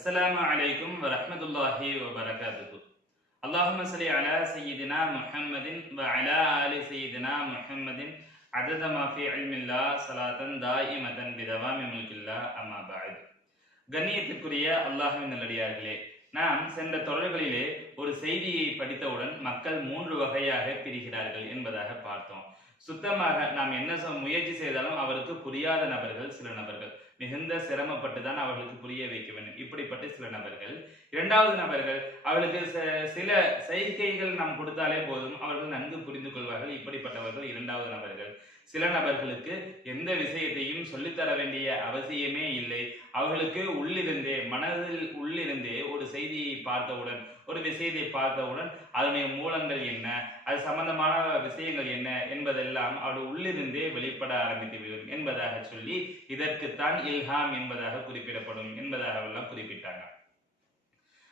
السلام عليكم ورحمة الله وبركاته اللهم صل على سيدنا محمد وعلى آل سيدنا محمد عدد ما في علم الله صلاة دائمة بدوام ملك الله أما بعد கண்ணியத்திற்குரிய அல்லாஹ்வின் நல்லடியார்களே நாம் சென்ற தொடர்களிலே ஒரு செய்தியை படித்தவுடன் மக்கள் மூன்று வகையாக பிரிகிறார்கள் என்பதாக பார்த்தோம் சுத்தமாக நாம் என்ன சொ- முயற்சி செய்தாலும் அவருக்கு புரியாத நபர்கள் சில நபர்கள் மிகுந்த சிரமப்பட்டு தான் அவர்களுக்கு புரிய வைக்க வேண்டும். இப்படிப்பட்ட சில நபர்கள். இரண்டாவது நபர்கள் அவர்களுக்கு ச- சில சைகைகள் நாம் கொடுத்தாலே போதும். அவர்கள் நன்கு புரிந்து கொள்வார்கள். இப்படிப்பட்டவர்கள் இரண்டாவது நபர்கள். சில நபர்களுக்கு எந்த விஷயத்தையும் சொல்லித்தர வேண்டிய அவசியமே இல்லை. அவர்களுக்கு உள்ளிருந்தே மனதில் உள்ளிருந்தே ஒரு செய்தியை பார்த்தவுடன் ஒரு விஷயத்தை பார்த்தவுடன் அதனுடைய மூலங்கள் என்ன அது சம்பந்தமான விஷயங்கள் என்ன என்பதெல்லாம் அவர் உள்ளிருந்தே வெளிப்பட ஆரம்பித்துவிடும் என்பதாக சொல்லி இதற்குத்தான் இல்ஹாம் என்பதாக குறிப்பிடப்படும் என்பதாக எல்லாம் குறிப்பிட்டாங்க.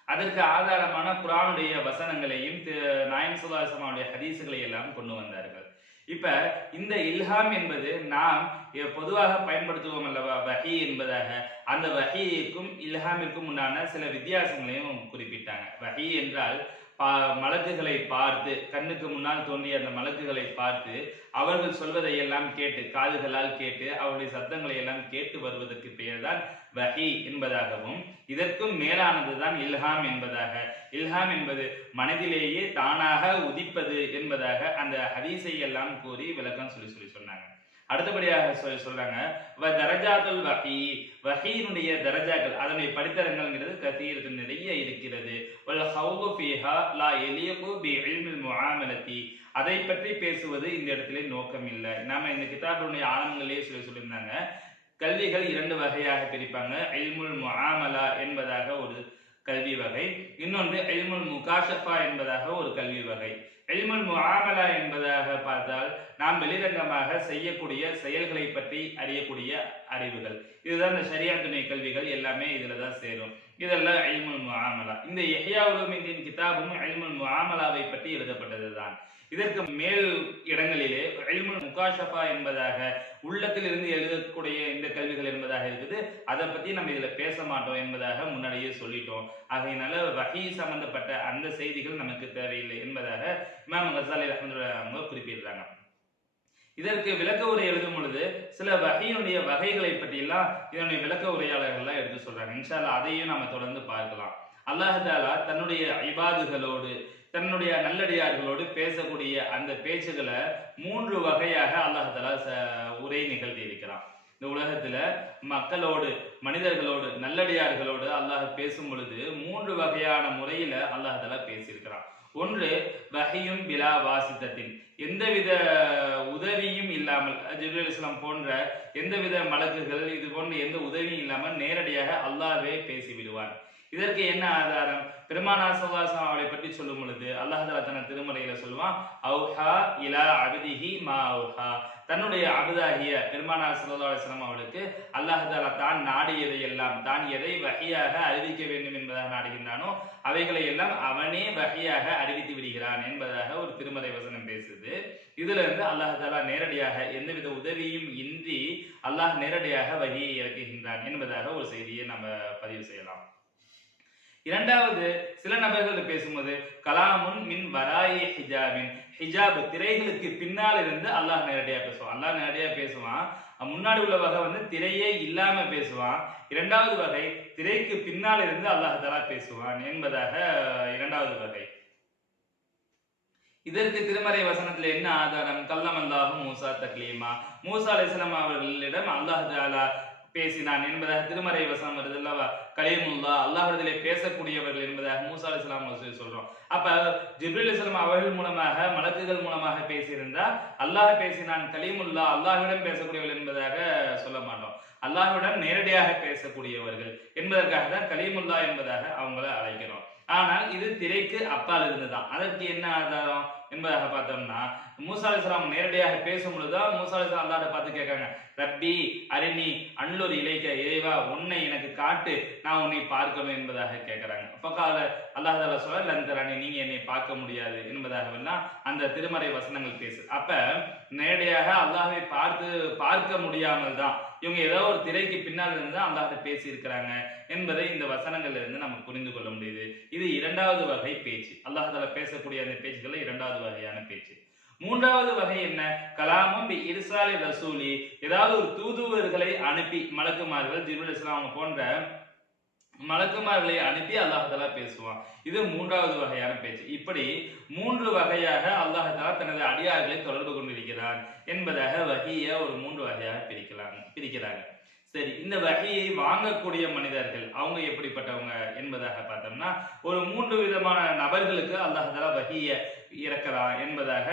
அதற்கு ஆதாரமான குரானுடைய வசனங்களையும் நாயன் நாயம் சுல்லாசமாவுடைய ஹதீசுகளை எல்லாம் கொண்டு வந்தார்கள். இப்ப இந்த இல்ஹாம் என்பது நாம் பொதுவாக பயன்படுத்துவோம் அல்லவா? வஹி என்பதாக. அந்த வஹிக்கும் இல்ஹாமிற்கும் உண்டான சில வித்தியாசங்களையும் குறிப்பிட்டாங்க. வஹி என்றால் பா- மலக்குகளை பார்த்து கண்ணுக்கு முன்னால் தோன்றிய அந்த மலக்குகளை பார்த்து அவர்கள் சொல்வதை எல்லாம் கேட்டு காதுகளால் கேட்டு அவருடைய சத்தங்களை எல்லாம் கேட்டு வருவதற்கு பெயர்தான் வஹி என்பதாகவும் இதற்கும் மேலானதுதான் இல்ஹாம் என்பதாக. இல்ஹாம் என்பது மனதிலேயே தானாக உதிப்பது என்பதாக அந்த ஹதீஸை எல்லாம் கூறி விளக்கம் சொல்லி சொல்லி சொன்னாங்க. அடுத்தபடியாக சொல்லி சொல்றாங்க வ தரஜாத்துல் வஹி வஹீனுடைய தரஜாக்கள் அதனுடைய படித்தரங்கள்ங்கிறது கத்தீரத்தில் நிறைய இருக்கிறது. வல் ஹவுகு ஃபீஹா லா எலியகு பி இல்மில் முஆமலத்தி. அதை பற்றி பேசுவது இந்த இடத்திலே நோக்கம் இல்லை நாம இந்த கிதாபுடைய ஆழங்களே சொல்லி சொல்லியிருந்தாங்க கல்விகள் இரண்டு வகையாக பிரிப்பாங்க. இல்முல் முஆமலா என்பதாக ஒரு கல்வி வகை. இன்னொன்று இல்முல் முகாஷஃபா என்பதாக ஒரு கல்வி வகை. இல்முல் முஆமலா என்பதாக பார்த்தால் நாம் வெளிரங்கமாக செய்யக்கூடிய செயல்களை பற்றி அறியக்கூடிய அறிவுகள். இதுதான் இந்த ஷரியா துணை கல்விகள் எல்லாமே இதில் தான் சேரும். இதெல்லாம் இல்முல் முஆமலா. இந்த எஹ்யா உலூமின் கிதாபும் இல்முல் முஆமலாவை பற்றி எழுதப்பட்டதுதான். இதற்கு மேல் இடங்களிலே இல்முல் என்பதாக உள்ளத்தில் இருந்து எழுதக்கூடிய இந்த கல்விகள் என்பதாக இருக்குது. அதை பத்தி நம்ம இதுல பேச மாட்டோம் என்பதாக முன்னாடியே சொல்லிட்டோம். ஆகையினால வகை சம்பந்தப்பட்ட அந்த செய்திகள் நமக்கு தேவையில்லை என்பதாக இமாம் கசாலி ரஹமதுல்லா அவங்க குறிப்பிடுறாங்க. இதற்கு விளக்க உரை எழுதும் பொழுது சில வகையினுடைய வகைகளை பற்றியெல்லாம் இதனுடைய விளக்க உரையாளர்கள்லாம் எடுத்து சொல்றாங்க. இன்ஷால்லா அதையும் நாம தொடர்ந்து பார்க்கலாம். அல்லாஹ் தாலா தன்னுடைய ஐபாதுகளோடு தன்னுடைய நல்லடியார்களோடு பேசக்கூடிய அந்த பேச்சுகளை மூன்று வகையாக அல்லாஹ் ச- உரை நிகழ்த்தி இருக்கிறான். இந்த உலகத்துல மக்களோடு மனிதர்களோடு நல்லடியார்களோடு அல்லாஹ் பேசும் பொழுது மூன்று வகையான முறையில அல்லாஹ் பேசியிருக்கிறான். ஒன்று வகையும் பிலா வாசித்தத்தின் எந்தவித உதவியும் இல்லாமல் ஜிப்ரீல் இஸ்லாம் போன்ற எந்தவித மலக்குகள் இது போன்ற எந்த உதவியும் இல்லாமல் நேரடியாக அல்லாவே பேசிவிடுவான் இதற்கு என்ன ஆதாரம்? பெருமானா சல்லாசம் அவளை பற்றி சொல்லும் பொழுது அல்லாஹால தன திருமறையில சொல்லுவான் அவுஹா இலா அபிதிஹி மா அவுஹா. தன்னுடைய அபதாகிய பெருமானா சல்லா அவளுக்கு அல்லாஹால தான் நாடியதை எல்லாம் தான் எதை வகையாக அறிவிக்க வேண்டும் என்பதாக நாடுகின்றானோ அவைகளை எல்லாம் அவனே வகையாக அறிவித்து விடுகிறான் என்பதாக ஒரு திருமறை வசனம் பேசுது. இதுல இருந்து அல்லாஹ் நேரடியாக எந்தவித உதவியும் இன்றி அல்லாஹ் நேரடியாக வகையை இறக்குகின்றான் என்பதாக ஒரு செய்தியை நம்ம பதிவு செய்யலாம். இரண்டாவது சில நபர்கள் பேசும்போது கலாமுன் மின் வராய ஹிஜாபின். ஹிஜாப் திரைகளுக்கு பின்னால் இருந்து அல்லாஹ் நேரடியாக பேசுவான். அல்லாஹ் நேரடியாக பேசுவான். முன்னாடி உள்ள வகை வந்து திரையே இல்லாம பேசுவான். இரண்டாவது வகை திரைக்கு பின்னால் இருந்து அல்லாஹ் தலா பேசுவான் என்பதாக இரண்டாவது வகை. இதற்கு திருமறை வசனத்தில் என்ன ஆதாரம்? கல்லம் மூசா தக்லீமா. மூசா அலிஸ்லாம் அவர்களிடம் அல்லாஹ் தாலா பேசினான் என்பதாக திருமறை வசனம் வருது அல்லவா? கலீமுல்லா அல்லாஹிடத்திலே பேசக்கூடியவர்கள் என்பதாக மூசா அலி இஸ்லாம் சொல்றோம். அப்ப ஜிப்ரில் இஸ்லாம் அவர்கள் மூலமாக மலக்குகள் மூலமாக பேசியிருந்தா அல்லாஹ் பேசினான் கலீமுல்லா அல்லாஹிடம் பேசக்கூடியவர்கள் என்பதாக சொல்ல மாட்டோம். அல்லாஹ்விடம் நேரடியாக பேசக்கூடியவர்கள் என்பதற்காக தான் கலீமுல்லா என்பதாக அவங்கள அழைக்கிறோம். ஆனால் இது திரைக்கு அப்பால் இருந்துதான். அதற்கு என்ன ஆதாரம்? என்பதாக பார்த்தோம்னா மூசா அலிஸ்லாம் நேரடியாக பேசும் பொழுதுதான் மூசா அலிஸ்லாம் அல்லாட்ட பார்த்து கேட்காங்க ரப்பி அரிணி அன்லூர் இலைக்க இறைவா உன்னை எனக்கு காட்டு நான் உன்னை பார்க்கணும் என்பதாக கேட்கிறாங்க. அப்ப கால அல்லாஹ் தாலா சொல்ல லந்தராணி நீங்க என்னை பார்க்க முடியாது என்பதாகவெல்லாம் அந்த திருமறை வசனங்கள் பேசு. அப்ப நேரடியாக அல்லாஹை பார்த்து பார்க்க முடியாமல் தான் இவங்க ஏதோ ஒரு திரைக்கு பின்னால் இருந்து தான் பேசி இருக்கிறாங்க என்பதை இந்த வசனங்கள்ல இருந்து நம்ம புரிந்து கொள்ள முடியுது. இது இரண்டாவது வகை பேச்சு. அல்லாஹ் பேசக்கூடிய அந்த பேச்சுகளை இரண்டாவது வகையான பேச்சு. மூன்றாவது வகை என்ன? கலாமும் பி இர்சாலி ரசூலி. ஏதாவது ஒரு தூதுவர்களை அனுப்பி மலக்குமார்கள் ஜிபுல் இஸ்லாம் போன்ற மலக்குமார்களை அனுப்பி அல்லாஹாலா பேசுவான். இது மூன்றாவது வகையான பேச்சு. இப்படி மூன்று வகையாக அல்லாஹாலா தனது அடியார்களை தொடர்பு கொண்டிருக்கிறான் என்பதாக வகையை ஒரு மூன்று வகையாக பிரிக்கலாம் பிரிக்கிறாங்க. சரி இந்த வகையை வாங்கக்கூடிய மனிதர்கள் அவங்க எப்படிப்பட்டவங்க என்பதாக பார்த்தோம்னா ஒரு மூன்று விதமான நபர்களுக்கு அல்லாஹலா வகையை இறக்கலாம் என்பதாக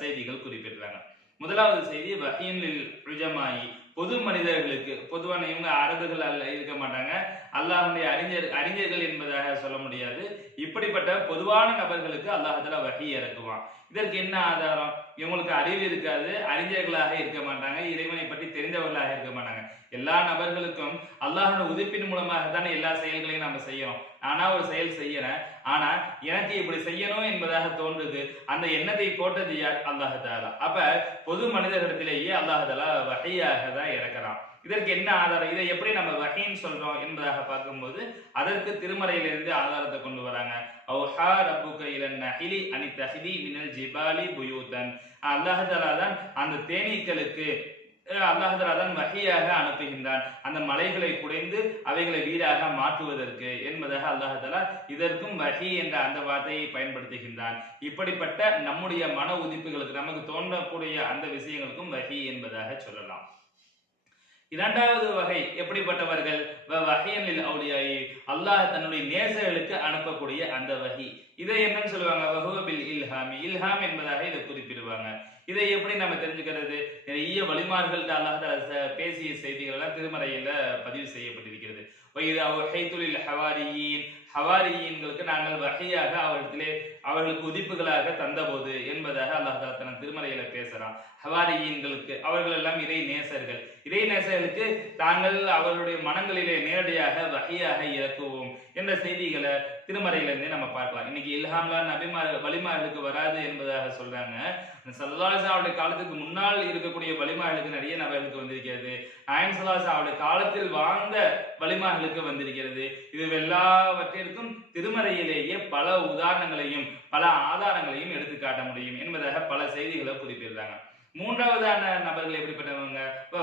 செய்திகள் குறிப்பிடுறாங்க. முதலாவது செய்தி வகையினில் ருஜமாயி பொது மனிதர்களுக்கு பொதுவான இவங்க அரபுகள் அல்ல இருக்க மாட்டாங்க. அல்லாஹனுடைய அறிஞர் அறிஞர்கள் என்பதாக சொல்ல முடியாது. இப்படிப்பட்ட பொதுவான நபர்களுக்கு அல்லாஹலா வகை இறக்குவான். இதற்கு என்ன ஆதாரம்? இவங்களுக்கு அறிவு இருக்காது அறிஞர்களாக இருக்க மாட்டாங்க இறைவனை பற்றி தெரிந்தவர்களாக இருக்க மாட்டாங்க. எல்லா நபர்களுக்கும் அல்லாஹோட உதிப்பின் மூலமாக தானே எல்லா செயல்களையும் நம்ம செய்யறோம். ஆனா ஒரு செயல் செய்யறேன் ஆனா எனக்கு இப்படி செய்யணும் என்பதாக தோன்றுது. அந்த எண்ணத்தை போட்டது யார்? அல்லாஹாலா அப்ப பொது மனிதர்களிடத்திலேயே அல்லாஹாலா வகையாக தான் இறக்குறான். இதற்கு என்ன ஆதாரம்? இதை எப்படி நம்ம வகைன்னு சொல்றோம் என்பதாக பார்க்கும்போது அதற்கு திருமறையிலிருந்து ஆதாரத்தை கொண்டு வராங்க. அவுஹா ரப்புக இலன் நஹிலி அனி தஹிதி மினல் ஜிபாலி புயூதன். அல்லாஹாலா தான் அந்த தேனீக்களுக்கு அல்லாஹாலா தான் வகையாக அனுப்புகின்றான். அந்த மலைகளை குடைந்து அவைகளை வீடாக மாற்றுவதற்கு என்பதாக அல்லாஹலா இதற்கும் வகி என்ற அந்த வார்த்தையை பயன்படுத்துகின்றான். இப்படிப்பட்ட நம்முடைய மன உதிப்புகளுக்கு நமக்கு தோன்றக்கூடிய அந்த விஷயங்களுக்கும் வகி என்பதாக சொல்லலாம். இரண்டாவது வகை எப்படிப்பட்டவர்கள்? வகையனில் அவுளியாயி அல்லாஹ் தன்னுடைய நேசர்களுக்கு அனுப்பக்கூடிய அந்த வகை. இதை என்னன்னு சொல்லுவாங்க? வகுபில் இல்ஹாமி. இல்ஹாம் என்பதாக இதை குறிப்பிடுவாங்க. இதை எப்படி நம்ம தெரிஞ்சுக்கிறது? நிறைய வழிமார்கள்ட்ட அல்லாஹ் பேசிய செய்திகள் எல்லாம் திருமறையில பதிவு செய்யப்பட்டிருக்கிறது. ஹவாரியின். ஹவாரியன்களுக்கு நாங்கள் வகையாக அவர்களிடத்திலே அவர்களுக்கு உதிப்புகளாக தந்தபோது என்பதாக அல்லாஹ் தன் திருமறையில பேசுறான் ஹவாரியன்களுக்கு அவர்கள் எல்லாம் இறை நேசர்கள். இறை நேசர்களுக்கு தாங்கள் அவர்களுடைய மனங்களிலே நேரடியாக வகையாக இறக்குவோம் என்ற செய்திகளை திருமறையிலிருந்தே நம்ம பார்க்கலாம். இன்னைக்கு இல்ஹாம்லாம் நபிமார் வலிமார்களுக்கு வராது என்பதாக சொல்றாங்க. சல்லாசாவுடைய காலத்துக்கு முன்னால் இருக்கக்கூடிய வலிமார்களுக்கு நிறைய நபர்களுக்கு வந்திருக்கிறது. நாயன் சல்லாசாவுடைய காலத்தில் வாழ்ந்த வலிமார்களுக்கு வந்திருக்கிறது. இது எல்லாவற்றையும் இருக்கும் திருமறையிலேயே பல உதாரணங்களையும் பல ஆதாரங்களையும் எடுத்து காட்ட முடியும் என்பதாக பல செய்திகளை குறிப்பிடுறாங்க மூன்றாவதான நபர்கள் எப்படிப்பட்டவங்க?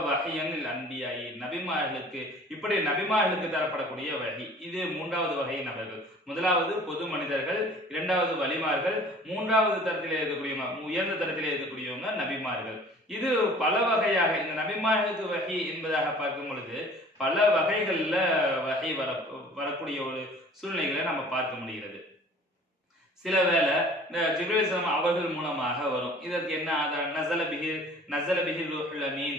வகையனில் அன்பியாயி நபிமார்களுக்கு இப்படி நபிமார்களுக்கு தரப்படக்கூடிய வகை. இது மூன்றாவது வகை நபர்கள். முதலாவது பொது மனிதர்கள் இரண்டாவது வலிமார்கள் மூன்றாவது தரத்திலே இருக்கக்கூடியவங்க உயர்ந்த தரத்திலே இருக்கக்கூடியவங்க நபிமார்கள். இது பல வகையாக இந்த நபிமார்களுக்கு வகை என்பதாக பார்க்கும் பொழுது பல வகைகள்ல வகை வர வரக்கூடிய ஒரு சூழ்நிலைகளை நம்ம பார்க்க முடிகிறது. சில வேளை இந்த ஜிப்ரேசம் அவர்கள் மூலமாக வரும். இதற்கு என்ன ஆதாரம்? நசல பிகிர் நசல பிகிர் ரூஹுல் அமீன்.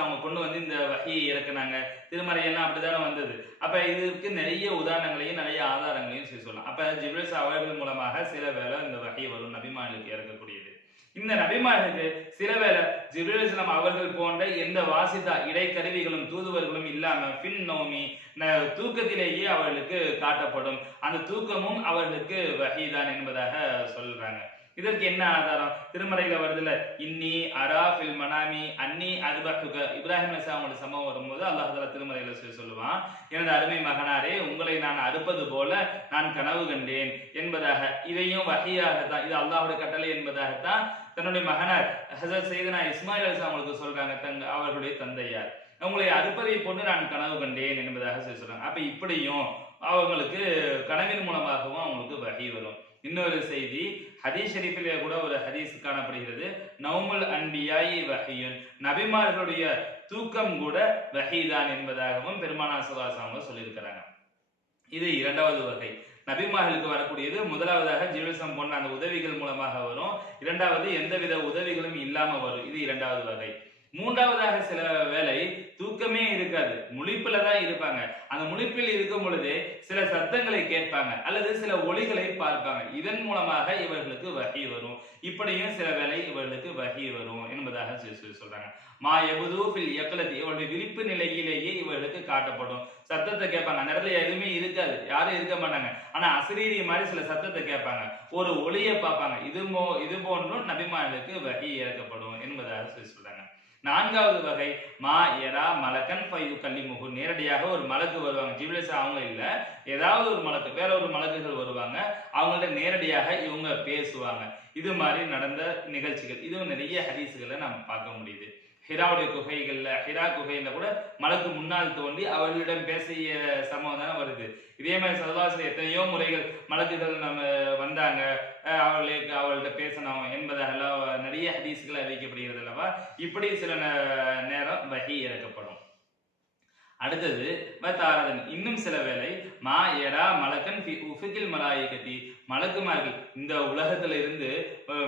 அவங்க கொண்டு வந்து இந்த வகையை இறக்குனாங்க. திருமறையெல்லாம் அப்படித்தானே வந்தது. அப்ப இதுக்கு நிறைய உதாரணங்களையும் நிறைய ஆதாரங்களையும் சொல்லி சொல்லலாம். அப்ப ஜிப்ரேஸ் அவர்கள் மூலமாக சில வேளை இந்த வகை வரும். நபிமானுக்கு இறக்கக்கூடியது. இந்த நபிமார்களுக்கு சில வேளை ஜிப்ரேலிஸ்லாம் அவர்கள் போன்ற எந்த வாசிதா இடைக்கருவிகளும் தூதுவர்களும் இல்லாம பின் நோமி தூக்கத்திலேயே அவர்களுக்கு காட்டப்படும். அந்த தூக்கமும் அவர்களுக்கு வகைதான் என்பதாக சொல்றாங்க. இதற்கு என்ன ஆதாரம்? திருமறையில வருதுல இன்னி அரா ஃபில் மனாமி அன்னி அதுபட்டுக இப்ராஹிம் அலிசா அவங்களோட சம்பவம் வரும்போது அல்லாஹால திருமறையில சொல்லி சொல்லுவான் எனது அருமை மகனாரே உங்களை நான் அறுப்பது போல நான் கனவு கண்டேன். என்பதாக. இதையும் வகையாக தான் இது அல்லாஹுடைய கட்டளை என்பதாகத்தான் தன்னுடைய மகனார் ஹசரத் செய்தனா இஸ்மாயில் அலிசா அவங்களுக்கு சொல்றாங்க தங்க அவர்களுடைய தந்தையார். உங்களை அறுப்பதை போன்று நான் கனவு கண்டேன் என்பதாக சொல்லி சொல்றாங்க. அப்ப இப்படியும் அவங்களுக்கு கனவின் மூலமாகவும் அவங்களுக்கு வகை வரும். இன்னொரு செய்தி ஹதீஸ் ஷெரீஃபிலே கூட ஒரு ஹதீஸ் காணப்படுகிறது. நவுமுல் அன்பியாயி வஹியுன். நபிமார்களுடைய தூக்கம் கூட வகைதான் என்பதாகவும் பெருமானா சுகாசாமங்க சொல்லியிருக்கிறாங்க. இது இரண்டாவது வகை. நபிமார்களுக்கு வரக்கூடியது முதலாவதாக ஜீவசம் போன்ற அந்த உதவிகள் மூலமாக வரும். இரண்டாவது எந்தவித உதவிகளும் இல்லாம வரும். இது இரண்டாவது வகை. மூன்றாவதாக சில வேலை தூக்கமே இருக்காது. முழிப்புல தான் இருப்பாங்க. அந்த முழிப்பில் இருக்கும் பொழுது சில சத்தங்களை கேட்பாங்க. அல்லது சில ஒளிகளை பார்ப்பாங்க. இதன் மூலமாக இவர்களுக்கு வகி வரும். இப்படியும் சில வேலை இவர்களுக்கு வகி வரும் என்பதாக சொல்லி சொல்றாங்க. மா எபுதூஃபில் இயக்கலத்தி இவருடைய விழிப்பு நிலையிலேயே இவர்களுக்கு காட்டப்படும். சத்தத்தை கேட்பாங்க. அந்த இடத்துல எதுவுமே இருக்காது. யாரும் இருக்க மாட்டாங்க. ஆனா அசிரீரி மாதிரி சில சத்தத்தை கேட்பாங்க. ஒரு ஒளியை பார்ப்பாங்க. இது மோ இது போன்றும் நபிமார்களுக்கு வகி இறக்கப்படும் என்பதாக சொல்லி சொல்றாங்க. நான்காவது வகை மா எரா மலக்கன் ஃபைது கல்லிமுகு நேரடியாக ஒரு மலக்கு வருவாங்க. ஜிபிலிஸ் அவங்க இல்லை. ஏதாவது ஒரு மலக்கு வேற ஒரு மலக்குகள் வருவாங்க. அவங்கள்ட்ட நேரடியாக இவங்க பேசுவாங்க. இது மாதிரி நடந்த நிகழ்ச்சிகள். இதுவும் நிறைய ஹரிசுகளை நம்ம பார்க்க முடியுது. ஹிராவுடைய குகைகள்ல ஹிரா குகையில கூட மலக்கு முன்னால் தோண்டி அவர்களிடம் பேசிய சம்பவம் தானே வருது. இதே மாதிரி சதவாசில் எத்தனையோ முறைகள் மலக்குகள் நம்ம வந்தாங்க. அவர்களுக்கு அவர்கள்ட்ட பேசணும் என்பதாகலாம் நிறைய ஹதீஸ்கள் அறிவிக்கப்படுகிறது அல்லவா? இப்படி சில நேரம் வகி இறக்கப்படும். அடுத்தது வத்தாரதன் இன்னும் சில வேளை மா எடா மலக்கன் ஃபி உஃபிகில் மலாயிகத்தி மலக்குமார்கள் இந்த உலகத்துல இருந்து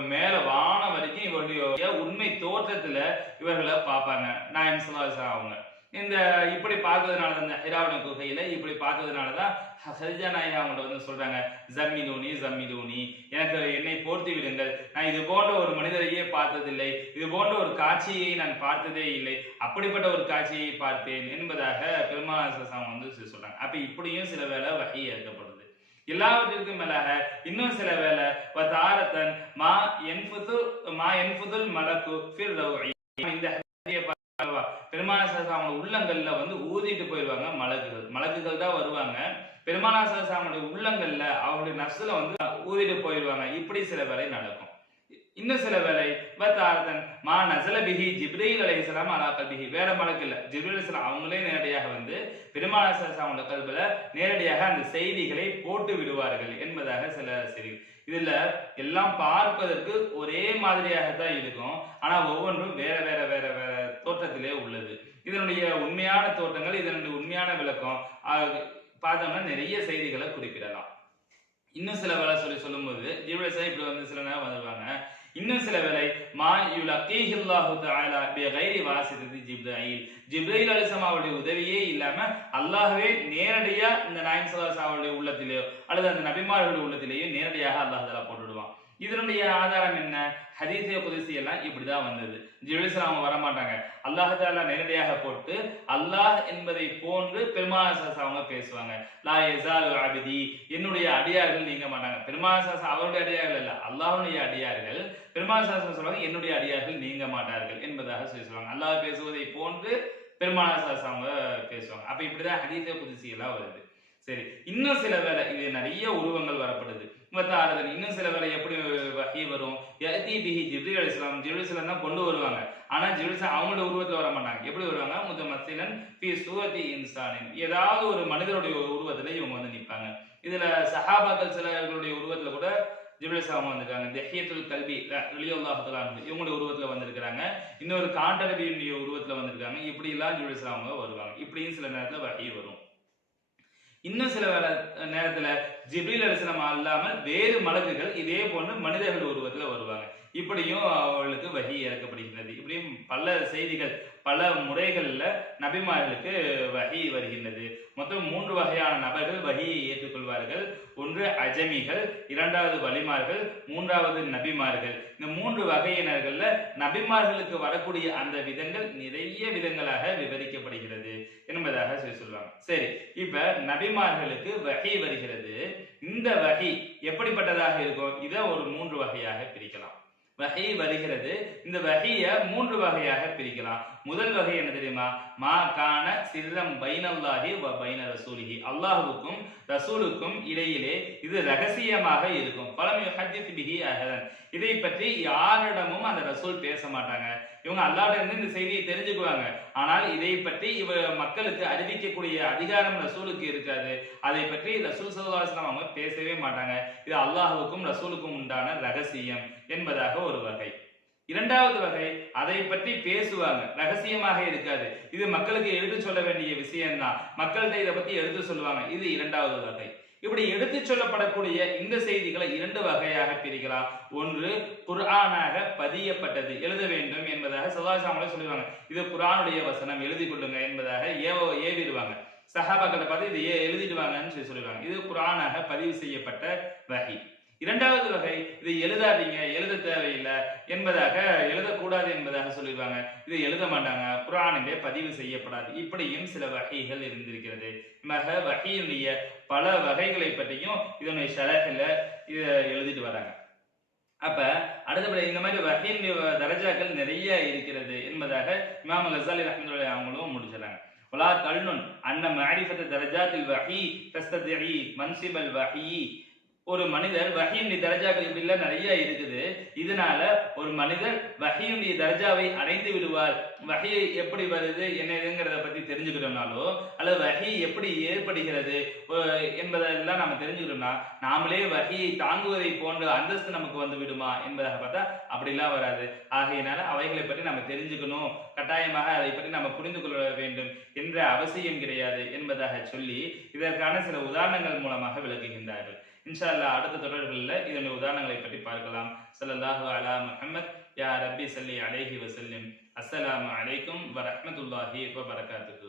மேல வானம் வரைக்கும் இவருடைய உண்மை தோற்றத்துல இவர்களை பார்ப்பாங்க. நாயம் சுல்லாசா அவங்க இந்த இப்படி பார்த்ததுனால தான் இராவண குகையில இப்படி பார்த்ததுனால தான் ஹரிஜா நாயகா அவங்கள்ட்ட வந்து சொல்றாங்க ஜம்மிலூனி ஜம்மிலூனி எனக்கு என்னை போர்த்தி விடுங்கள். நான் இது போன்ற ஒரு மனிதரையே பார்த்ததில்லை. இது போன்ற ஒரு காட்சியை நான் பார்த்ததே இல்லை. அப்படிப்பட்ட ஒரு காட்சியை பார்த்தேன் என்பதாக பெருமாசாசம் வந்து சொல்றாங்க. அப்ப இப்படியும் சில வேலை வகை ஏற்கப்படுது. எல்லாவற்றிற்கும் மேலாக இன்னும் சில வேலை வதாரத்தன் மா என்புது மா என்புதுல் மலக்கு ஃபிர் இந்த ஹதீஸை பார்த்தா பெருமானாசாசம் அவங்க உள்ளங்கள்ல வந்து ஊதிட்டு போயிடுவாங்க மலக்குகள். மலக்குகள் தான் வருவாங்க. பெருமானாசாசம் அவங்களுடைய உள்ளங்கள்ல அவங்களுடைய நர்ஸ்ல வந்து ஊதிட்டு போயிடுவாங்க. இப்படி சில வேலை நடக்கும். இன்னும் சில வேலை பத்தாரத்தன் மா நசல பிஹி ஜிப்ரீல் அலைஹிஸ்லாம் அலா கல்பிஹி. வேற மலக்கு இல்ல. ஜிப்ரீல் அலைஹிஸ்ஸலாம் அவங்களே நேரடியாக வந்து பெருமானாசாசம் அவங்களோட கல்வில நேரடியாக அந்த செய்திகளை போட்டு விடுவார்கள் என்பதாக சில செய்திகள் இதுல எல்லாம் பார்ப்பதற்கு ஒரே மாதிரியாக தான் இருக்கும். ஆனா ஒவ்வொன்றும் வேற வேற வேற வேற தோற்றத்திலே உள்ளது. இதனுடைய உண்மையான தோற்றங்கள் இதனுடைய உண்மையான விளக்கம் பார்த்தோம்னா நிறைய செய்திகளை குறிப்பிடலாம். இன்னும் சில வேலை சொல்லி சொல்லும்போது ஜீவரசா இப்படி வந்து சில நேரம் வந்துருவாங்க இன்னும் சில வேலை மா யுலக்கீஹில்லாஹு தஆலா பிகைரி வாசித்தது ஜிப்ராயில் ஜிப்ரைல் அலிஸ்லாம் அவருடைய உதவியே இல்லாம அல்லாஹ்வே நேரடியா இந்த நாயம் சலாஸ் அவருடைய உள்ளத்திலேயோ அல்லது அந்த நபிமார்களுடைய உள்ளத்திலேயோ நேரடியாக அல்லாஹ் தலா போட்டுடுவான் இதனுடைய ஆதாரம் என்ன? ஹதீஸே குதிசி எல்லாம் இப்படிதான் வந்தது. ஜெருசலம் அவங்க வரமாட்டாங்க. அல்லாஹ் நேரடியாக போட்டு அல்லாஹ் என்பதை போன்று பெருமாசாஸ் அவங்க பேசுவாங்க. லா எசால் அபிதி என்னுடைய அடியார்கள் நீங்க மாட்டாங்க. பெருமாசாஸ் அவருடைய அடியார்கள் இல்ல அல்லாஹனுடைய அடியார்கள். பெருமாசாஸ் சொல்லுவாங்க என்னுடைய அடியார்கள் நீங்க மாட்டார்கள் என்பதாக சொல்லி சொல்லுவாங்க அல்லாஹ் பேசுவதை போன்று பெருமானாசாஸ் அவங்க பேசுவாங்க. அப்ப இப்படிதான் ஹதீஸே புதுசியெல்லாம் வருது. சரி இன்னும் சில வேலை இது நிறைய உருவங்கள் வரப்படுது. மத்தாரதன் இன்னும் சில வேலை எப்படி வகை வரும்? எத்தி பிஹி ஜிப்ரீல் அலிஸ்லாம் ஜிப்ரிஸ்லாம் தான் கொண்டு வருவாங்க. ஆனால் ஜிப்ரீல் அவங்களோட உருவத்தில் வர மாட்டாங்க. எப்படி வருவாங்க? முத மசிலன் பி சூரத்தி இன்சானின். ஏதாவது ஒரு மனிதருடைய உருவத்தில் இவங்க வந்து நிற்பாங்க இதில் சஹாபாக்கள் சிலர்களுடைய உருவத்தில் கூட ஜிப்ரீல் வந்திருக்காங்க. தெஹியத்துல் கல்வி வெளியுல்லாஹுலா இவங்களுடைய உருவத்தில் வந்திருக்கிறாங்க. இன்னொரு காண்டரபியுடைய உருவத்தில் வந்திருக்காங்க. இப்படி எல்லாம் அவங்க வருவாங்க. இப்படியும் சில நேரத்தில் வகை வரும். இன்னும் சில நேரத்துல ஜிப்ரில் அலிஸ்லாம் அல்லாமல் வேறு மலக்குகள் இதே போன்று மனிதர்கள் உருவத்துல வருவாங்க. இப்படியும் அவர்களுக்கு வகி இறக்கப்படுகின்றது. இப்படியும் பல செய்திகள் பல முறைகள்ல நபிமார்களுக்கு வகி வருகின்றது. மொத்தம் மூன்று வகையான நபர்கள் வகியை ஏற்றுக்கொள்வார்கள். ஒன்று அஜமிகள். இரண்டாவது வலிமார்கள். மூன்றாவது நபிமார்கள். இந்த மூன்று வகையினர்கள்ல நபிமார்களுக்கு வரக்கூடிய அந்த விதங்கள் நிறைய விதங்களாக விவரிக்கப்படுகிறது. என்பதாக சொல்லி சொல்லுவாங்க. சரி இப்ப நபிமார்களுக்கு வகை வருகிறது. இந்த வகை எப்படிப்பட்டதாக இருக்கும்? இதை ஒரு மூன்று வகையாக பிரிக்கலாம். வகை வருகிறது. இந்த வகைய மூன்று வகையாக பிரிக்கலாம். முதல் வகை என்ன தெரியுமா? மா கான சில்லம் பைனல்லாஹி வ பைன ரசூலிஹி. அல்லாஹுக்கும் ரசூலுக்கும் இடையிலே இது ரகசியமாக இருக்கும். பலம் ஹஜித் பிஹி அஹதன். இதை பற்றி யாரிடமும் அந்த ரசூல் பேச மாட்டாங்க. இவங்க அல்லாஹ்ட்ட இருந்து இந்த செய்தியை தெரிஞ்சுக்குவாங்க. ஆனால் இதை பற்றி இவ மக்களுக்கு அறிவிக்கக்கூடிய அதிகாரம் ரசூலுக்கு இருக்காது. அதை பற்றி ரசூல் சல்லல்லாஹு அவங்க பேசவே மாட்டாங்க. இது அல்லாஹுக்கும் ரசூலுக்கும் உண்டான ரகசியம் என்பதாக ஒரு வகை. இரண்டாவது வகை அதை பற்றி பேசுவாங்க. ரகசியமாக இருக்காது. இது மக்களுக்கு எடுத்து சொல்ல வேண்டிய விஷயம்தான். மக்கள்கிட்ட இதை பத்தி எடுத்து சொல்லுவாங்க. இது இரண்டாவது வகை. இப்படி எடுத்துச் சொல்லப்படக்கூடிய இந்த செய்திகளை இரண்டு வகையாக பிரிக்கலாம். ஒன்று குர்ஆனாக பதியப்பட்டது. எழுத வேண்டும் என்பதாக சதாசாமலை சொல்லுவாங்க இது குரானுடைய வசனம் எழுதி கொள்ளுங்க என்பதாக ஏவ ஏவிடுவாங்க சஹாபாக்களை பார்த்து இது ஏ எழுதிடுவாங்கன்னு சொல்லி சொல்லிடுவாங்க இது குரானாக பதிவு செய்யப்பட்ட வகை. இரண்டாவது வகை இதை எழுதாதீங்க எழுத தேவையில்லை என்பதாக எழுதக்கூடாது என்பதாக சொல்லிடுவாங்க இதை எழுத மாட்டாங்க. குரானிலே பதிவு செய்யப்படாது. இப்படியும் சில வகைகள் இருந்திருக்கிறது. மக வகையினுடைய பல வகைகளை பற்றியும் இதனுடைய ஷரஹில் இதை எழுதிட்டு வராங்க. அப்ப அடுத்தபடி இந்த மாதிரி வகையின் தரஜாக்கள் நிறைய இருக்கிறது என்பதாக இமாம் கசாலி ரஹ்மத்துல்லாஹி அவங்களும் முடிச்சிடறாங்க வலா தல்னுன் அன்ன மாரிஃபத் தரஜாத்தில் வகி தஸ்ததி மன்சிபல் வஹி ஒரு மனிதர் வஹியுடைய தரஜாக்கள் இப்படிலாம் நிறைய இருக்குது. இதனால ஒரு மனிதர் வஹியுடைய தரஜாவை அடைந்து விடுவார். வஹி எப்படி வருது என்னதுங்கிறத பத்தி தெரிஞ்சுக்கிட்டோம்னாலோ அல்லது வஹி எப்படி ஏற்படுகிறது என்பதெல்லாம் நம்ம தெரிஞ்சுக்கிட்டோம்னா நாமளே வஹியை தாங்குவதை போன்ற அந்தஸ்து நமக்கு வந்து விடுமா என்பதாக பார்த்தா அப்படிலாம் வராது. ஆகையினால அவைகளை பற்றி நம்ம தெரிஞ்சுக்கணும். கட்டாயமாக அதை பற்றி நம்ம புரிந்து கொள்ள வேண்டும் என்ற அவசியம் கிடையாது என்பதாக சொல்லி இதற்கான சில உதாரணங்கள் மூலமாக விளக்குகின்றார்கள். இன்ஷா அல்லாஹ் அடுத்த தொடர்களில் இதனுடைய உதாரணங்களை பற்றி பார்க்கலாம். சல்லாஹு அலா முஹம்மத். யா ரபி சல்லி அலேஹி வசல்லிம் அஸ்ஸலாமு அலைக்கும் வரஹ்மத்துல்லாஹி வபரகாத்துஹு.